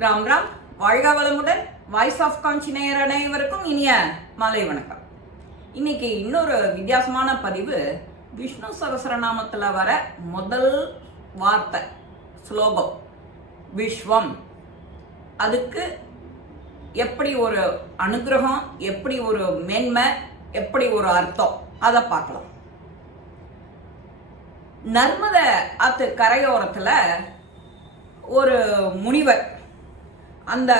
ராம் ராம். வாழ்க வளமுடன். Voice of காஞ்சி நேயர் அனைவருக்கும் இனிய மாலை வணக்கம். இன்னைக்கு இன்னொரு வித்தியாசமான பதிவு. விஷ்ணு சகஸ்ரநாமத்தில் வர முதல் வார்த்தை ஸ்லோகம் விஸ்வம். அதுக்கு எப்படி ஒரு அனுகிரகம், எப்படி ஒரு மேன்மை, எப்படி ஒரு அர்த்தம், அதை பார்க்கலாம். நர்மத ஆத்து கரையோரத்தில் ஒரு முனிவர், அந்த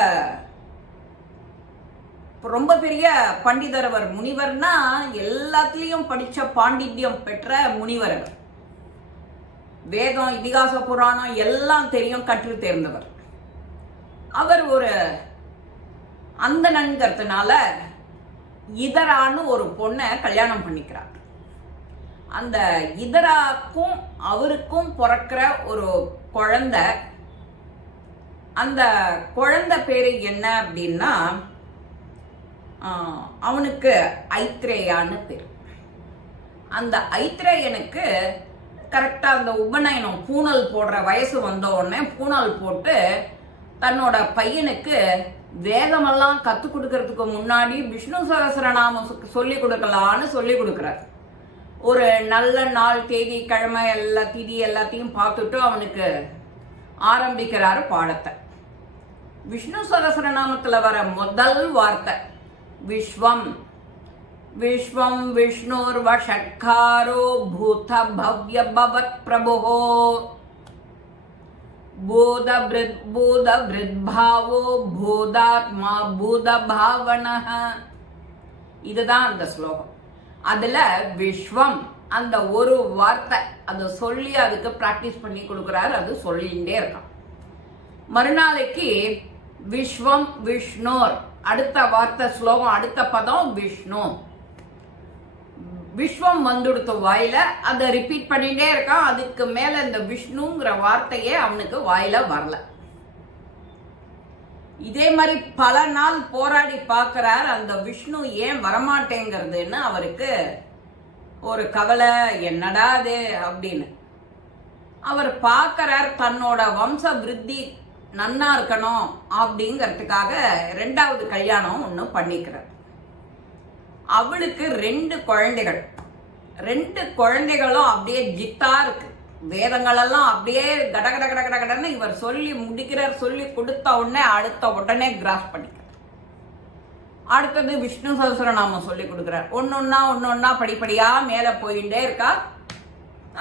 ரொம்ப பெரிய பண்டிதர் அவர். முனிவர்னா எல்லாத்துலேயும் படித்த பாண்டித்யம் பெற்ற முனிவர் அவர். வேதம், இதிகாச, புராணம் எல்லாம் தெரியும், கற்று தேர்ந்தவர் அவர். ஒரு அந்தணங்கிறதுனால இதரான்னு ஒரு பொண்ணை கல்யாணம் பண்ணிக்கிறார். அந்த இதராக்கும் அவருக்கும் பிறக்கிற ஒரு குழந்தை. அந்த குழந்தை பேரு என்ன அப்படின்னா, அவனுக்கு ஐத்ரேயான்னு பேர். அந்த ஐத்ரேயனுக்கு கரெக்டாக அந்த உபநயனம் பூணல் போடுற வயசு வந்த உடனே பூணல் போட்டு தன்னோட பையனுக்கு வேதமெல்லாம் கற்றுக் கொடுக்கறதுக்கு முன்னாடி விஷ்ணு சகஸ்ரநாமம் சொல்லி கொடுக்கலான்னு சொல்லி கொடுக்குறாரு. ஒரு நல்ல நாள், தேதி, கிழமை, திதி எல்லாத்தையும் பார்த்துட்டு அவனுக்கு ஆரம்பிக்கிறாரு பாடத்தை. விஷ்ணு சகஸ்ரநாமத்தில் வர முதல் வார்த்தை விஸ்வம். விஸ்வம் விஷ்ணுர் வஷட்காரோ பூத பவ்ய பவத் பிரபுஹோ பூத விருத்பாவோ பூதாத்மா பூத பாவனஹ. இதுதான் அந்த ஸ்லோகம். அதுல விஸ்வம் அந்த ஒரு வார்த்தை அதை சொல்லி அதுக்கு பிராக்டிஸ் பண்ணி கொடுக்குறாரு. அது சொல்லிகிட்டே இருக்கான். மறுநாளைக்கு விஸ்வம் விஷ்ணோர், அடுத்த வார்த்தை ஸ்லோகம், அடுத்த பதம் விஷ்ணு. விஸ்வம் வந்துடுத்த வாயில அதை ரிப்பீட் பண்ணிட்டே இருக்கான். அதுக்கு மேல இந்த விஷ்ணுங்கிற வார்த்தையே அவனுக்கு வாயில வரல. இதே மாதிரி பல நாள் போராடி பார்க்கிறார். அந்த விஷ்ணு ஏன் வரமாட்டேங்கிறதுன்னு அவருக்கு ஒரு கவலை. என்னடா அது அப்படின்னு அவர் பார்க்கிறார். தன்னோட வம்ச விருத்தி நன்னா இருக்கணும் அப்படிங்கிறதுக்காக 2வது கல்யாணம் ஒன்று பண்ணிக்கிறார். அவளுக்கு 2 குழந்தைகள். 2 குழந்தைகளும் அப்படியே ஜித்தா இருக்கு. வேதங்களெல்லாம் அப்படியே கட கட கட கட கடன்னு இவர் சொல்லி முடிக்கிறார். சொல்லி கொடுத்த உடனே அடுத்த உடனே கிராஸ் பண்ணிக்கிறார். அடுத்தது விஷ்ணு சகஸ்ரநாமம் சொல்லி கொடுக்குறார். ஒன்னொன்னா படிப்படியா மேல போயிட்டே இருக்கா.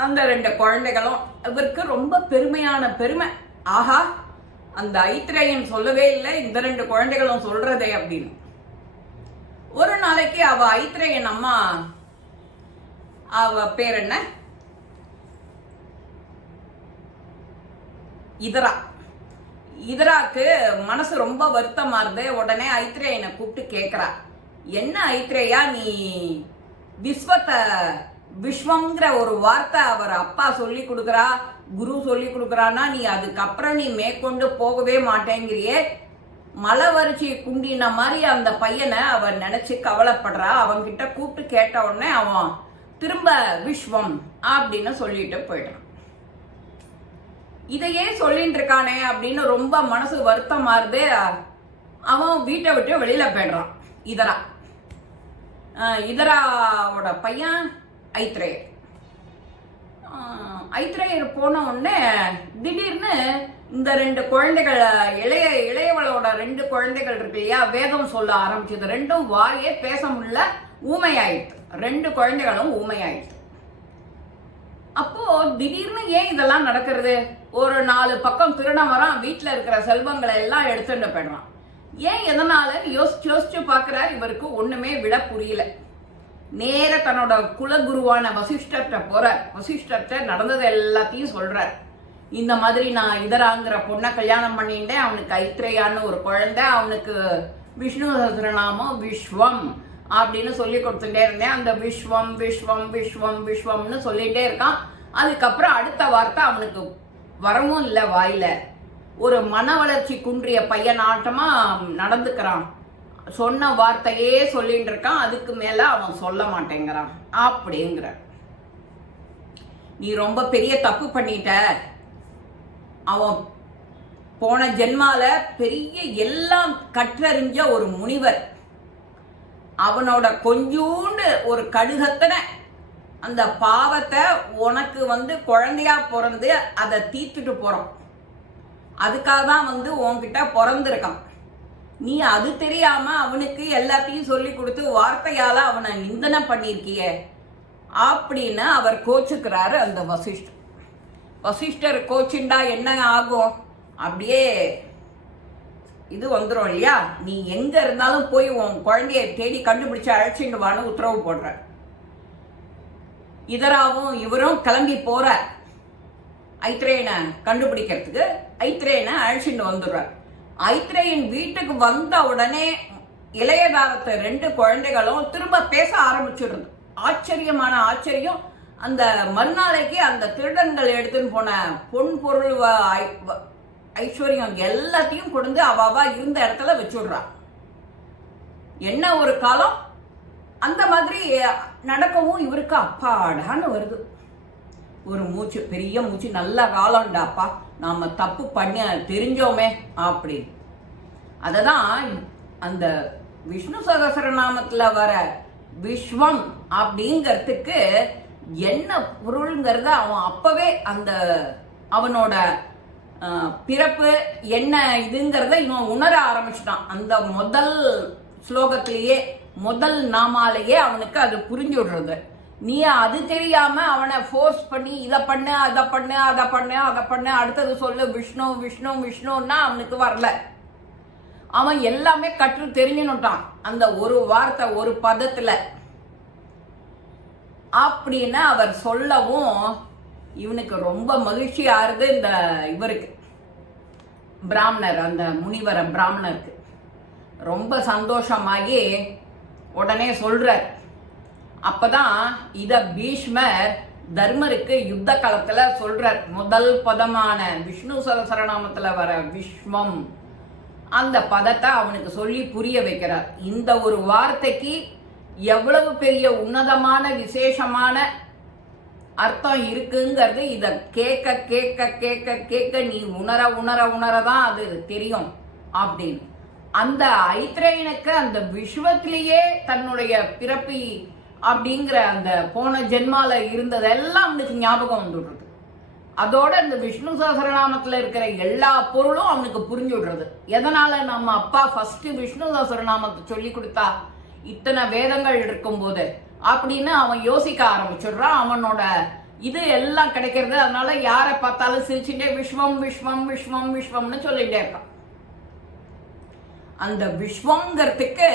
அந்த 2 குழந்தைகளும் இவருக்கு ரொம்ப பெருமையான பெருமை. ஆஹா, அந்த ஐத்ரேயன் சொல்லவே இல்லை, இந்த 2 குழந்தைகளும் சொல்றதே அப்படின்னு. ஒரு நாளைக்கு அவ ஐத்ரேயன் அம்மா, அவ பேர் என்ன, இதரா. இதராக்கு மனசு ரொம்ப வருத்தமா இருந்தே உடனே ஐத்ரேயனை கூப்பிட்டு கேட்கிறா, என்ன ஐத்ரேயா, நீ விஸ்வத்தை விஸ்வம்ங்கிற ஒரு வார்த்தை அவர் அப்பா சொல்லி கொடுக்குறா, குரு சொல்லி கொடுக்குறான்னா நீ அதுக்கப்புறம் நீ மேற்கொண்டு போகவே மாட்டேங்கிறியே. மலை வரிச்சி குண்டின மாதிரி அந்த பையனை அவன் நினைச்சு கவலைப்படுறா. அவன்கிட்ட கூப்பிட்டு கேட்ட உடனே அவன் திரும்ப விஸ்வம் அப்படின்னு சொல்லிட்டு போயிட்டான். இதையே சொல்லிட்டு இருக்கானே அப்படின்னு ரொம்ப மனசு வருத்தமா இருந்தே அவன் வீட்டை விட்டு வெளியில போயிடுறான். இதராவோட பையன் ஐத்ரேயர். ஐத்ரேயர் போன உடனே திடீர்னு இந்த 2 குழந்தைகள், இளையவளோட 2 குழந்தைகள் இருக்கு இல்லையா, வேதம் சொல்ல ஆரம்பிச்சது. 2ம் வாயே பேச முடியல, ஊமையாயிடுது. 2 குழந்தைகளும் ஊமையாயிடுது. அப்போ திடீர்னு ஏன் இதெல்லாம் நடக்கிறது? ஒரு 4 பக்கம் திருடம் வரான், வீட்டுல இருக்கிற செல்வங்களை எல்லாம் எடுத்துட்டு போயிடுறான். ஏன், எதனால யோசிச்சு பாக்குறாரு. இவருக்கு ஒண்ணுமே விட புரியல. நேர தன்னோட குலகுருவான வசிஷ்டர்கிட்ட போற. வசிஷ்டர்கிட்ட நடந்தது எல்லாத்தையும் சொல்றார். இந்த மாதிரி நான் இதராங்கிற பொண்ணை கல்யாணம் பண்ணிட்டேன், அவனுக்கு ஐத்ரேயான்னு ஒரு குழந்தை, அவனுக்கு விஷ்ணு சகஸ்ரநாமம் விஸ்வம் அப்படின்னு சொல்லி கொடுத்துட்டே இருந்தேன். அந்த விஸ்வம் விஸ்வம் விஸ்வம் விஸ்வம்னு சொல்லிட்டே இருக்கான். அதுக்கப்புறம் அடுத்த வார்த்தை அவனுக்கு வரவும் இல்லை வாயில. ஒரு மன வளர்ச்சி குன்றிய பையனாட்டமா நடந்துக்கிறான். சொன்ன வார்த்தையே சொல்லிட்டு இருக்கான். அதுக்கு மேல அவன் சொல்ல மாட்டேங்கிறான் அப்படிங்கிற. நீ ரொம்ப பெரிய தப்பு பண்ணிட்ட, அவன் போன ஜென்மால பெரிய எல்லாம் கற்றறிஞ்ச ஒரு முனிவர். அவனோட கொஞ்சூண்டு ஒரு கடுகத்தனை அந்த பாவத்தை உனக்கு குழந்தையா பிறந்து அதை தீர்த்துட்டு போறோம். அதுக்காக தான் உன்கிட்ட பிறந்திருக்கான். நீ அது தெரியாம அவனுக்கு எல்லாத்தையும் சொல்லி கொடுத்து வார்த்தையால அவனை நிந்தனை பண்ணிருக்கிய அப்படின்னு அவர் கோச்சுக்கிறாரு அந்த வசிஷ்டர். வசிஷ்டர் கோச்சுண்டா என்ன ஆகும்? அப்படியே இது வந்துடும் இல்லையா? நீ எங்க இருந்தாலும் போய் உன் குழந்தைய தேடி கண்டுபிடிச்சு அழைச்சிட்டு வான்னு உத்தரவு போடுற. இதராவும் இவரும் கிளம்பி போற ஐத்ரேயனை கண்டுபிடிக்கிறதுக்கு. ஐத்ரேயனை அழைச்சிட்டு வந்துடுறார். ஐத்ரேயன் வீட்டுக்கு வந்த உடனே இளையதாரத்தை 2 குழந்தைகளும் திரும்ப பேச ஆரம்பிச்சிடுறது. ஆச்சரியமான ஆச்சரியம். அந்த மறுநாளைக்கு அந்த திருடன்கள் எடுத்துன்னு போன பொன் பொருள் ஐஸ்வர்யம் எல்லாத்தையும் கொண்டு அவ இருந்த இடத்துல வச்சுடுறா. என்ன ஒரு காலம்! அந்த மாதிரி நடக்கவும் இவருக்கு அப்பாடான்னு வருது. ஒரு மூச்சு, பெரிய மூச்சு, நல்ல காலம்டாப்பா, நாம தப்பு பண்ண தெரிஞ்சோமே அப்படின்னு. அததான் அந்த விஷ்ணு சகஸ்ரநாமத்துல வர விஸ்வம் அப்படிங்கிறதுக்கு என்ன பொருள்ங்கிறத அவன் அப்பவே அந்த அவனோட பிறப்பு என்ன இதுங்கிறத இவன் உணர ஆரம்பிச்சிட்டான். அந்த முதல் ஸ்லோகத்திலேயே, முதல் நாமாலேயே அவனுக்கு அது புரிஞ்சு விடுறது. நீ அது தெரியாம அவனை ஃபோர்ஸ் பண்ணி இதை பண்ணு, அதை பண்ணு, அதை பண்ணு, அதை பண்ணு, அடுத்தது சொல்லு, விஷ்ணு விஷ்ணு விஷ்ணுன்னா அவனுக்கு வரல. அவன் எல்லாமே கற்று தெரிஞ்சுட்டான் அந்த ஒரு வார்த்தை, ஒரு பதத்துல அப்படின்னு அவர் சொல்லவும் இவனுக்கு ரொம்ப மகிழ்ச்சி ஆறுது. இந்த இவருக்கு பிராமணர், அந்த முனிவர பிராமணருக்கு ரொம்ப சந்தோஷமாகி உடனே சொல்றார். அப்பதான் இத பீஷ்மர் தர்மருக்கு யுத்த காலத்துல சொல்றார். முதல் பதமான விஷ்ணு சகஸ்ரநாமத்துல வர விஸ்வம் அந்த பதத்தை அவனுக்கு சொல்லி புரிய வைக்கிறார். இந்த ஒரு வார்த்தைக்கு எவ்வளவு பெரிய உன்னதமான விசேஷமான அர்த்தம் இருக்குங்கிறது இத கேட்க கேட்க கேட்க கேட்க நீ உணர உணர உணரதான் அது தெரியும் அப்படின்னு. அந்த ஐத்ரேயனுக்கு அந்த விஸ்வத்திலேயே தன்னுடைய பிறப்பி அப்படிங்கிற அந்த போன ஜென்மால இருந்ததெல்லாம் அவனுக்கு ஞாபகம் வந்துடுறது. அதோட இந்த விஷ்ணு சகஸ்ரநாமத்துல இருக்கிற எல்லா பொருளும் அவனுக்கு புரிஞ்சு விடுறது. எதனால நம்ம அப்பா ஃபர்ஸ்ட் விஷ்ணு சகஸ்ரநாமத்தை சொல்லி கொடுத்தா இத்தனை வேதங்கள் இருக்கும் போது அப்படின்னு அவன் யோசிக்க ஆரம்பிச்சிடுறான். அவனோட இது எல்லாம் கிடைக்கிறது. அதனால யாரை பார்த்தாலும் சிரிச்சுட்டே விஸ்வம் விஸ்வம் விஸ்வம் விஸ்வம்னு சொல்லிட்டே இருக்கான். அந்த விஸ்வங்கிறதுக்கு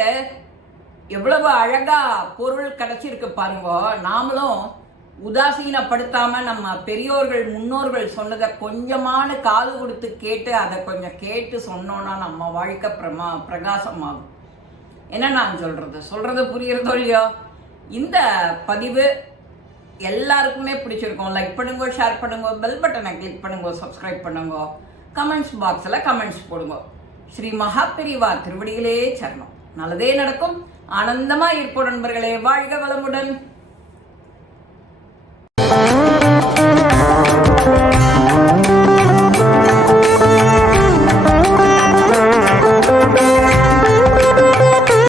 எவ்வளவு அழகா பொருள் கிடைச்சிருக்கு பாருங்க. நாமளும் உதாசீனப்படுத்தாம நம்ம பெரியோர்கள் முன்னோர்கள் சொன்னதை கொஞ்சமான காது கொடுத்து கேட்டு அதை கொஞ்சம் கேட்டு சொன்னோம்னா நம்ம வாழ்க்கை பிரகாசமாகும். என்ன நான் சொல்றது புரியுறதோ இல்லையோ? இந்த பதிவு எல்லாருக்குமே பிடிச்சிருக்கும். லைக் பண்ணுங்க, ஷேர் பண்ணுங்க, பெல் பட்டனை கிளிக் பண்ணுங்க, சப்ஸ்கிரைப் பண்ணுங்க, கமெண்ட்ஸ் பாக்ஸில் கமெண்ட்ஸ் போடுங்க. ஸ்ரீ மகாபெரிவா திருவடிகளே சரணம். நல்லதே நடக்கும். ஆனந்தமா இருப்போம் நண்பர்களே. வாழ்க வளமுடன்.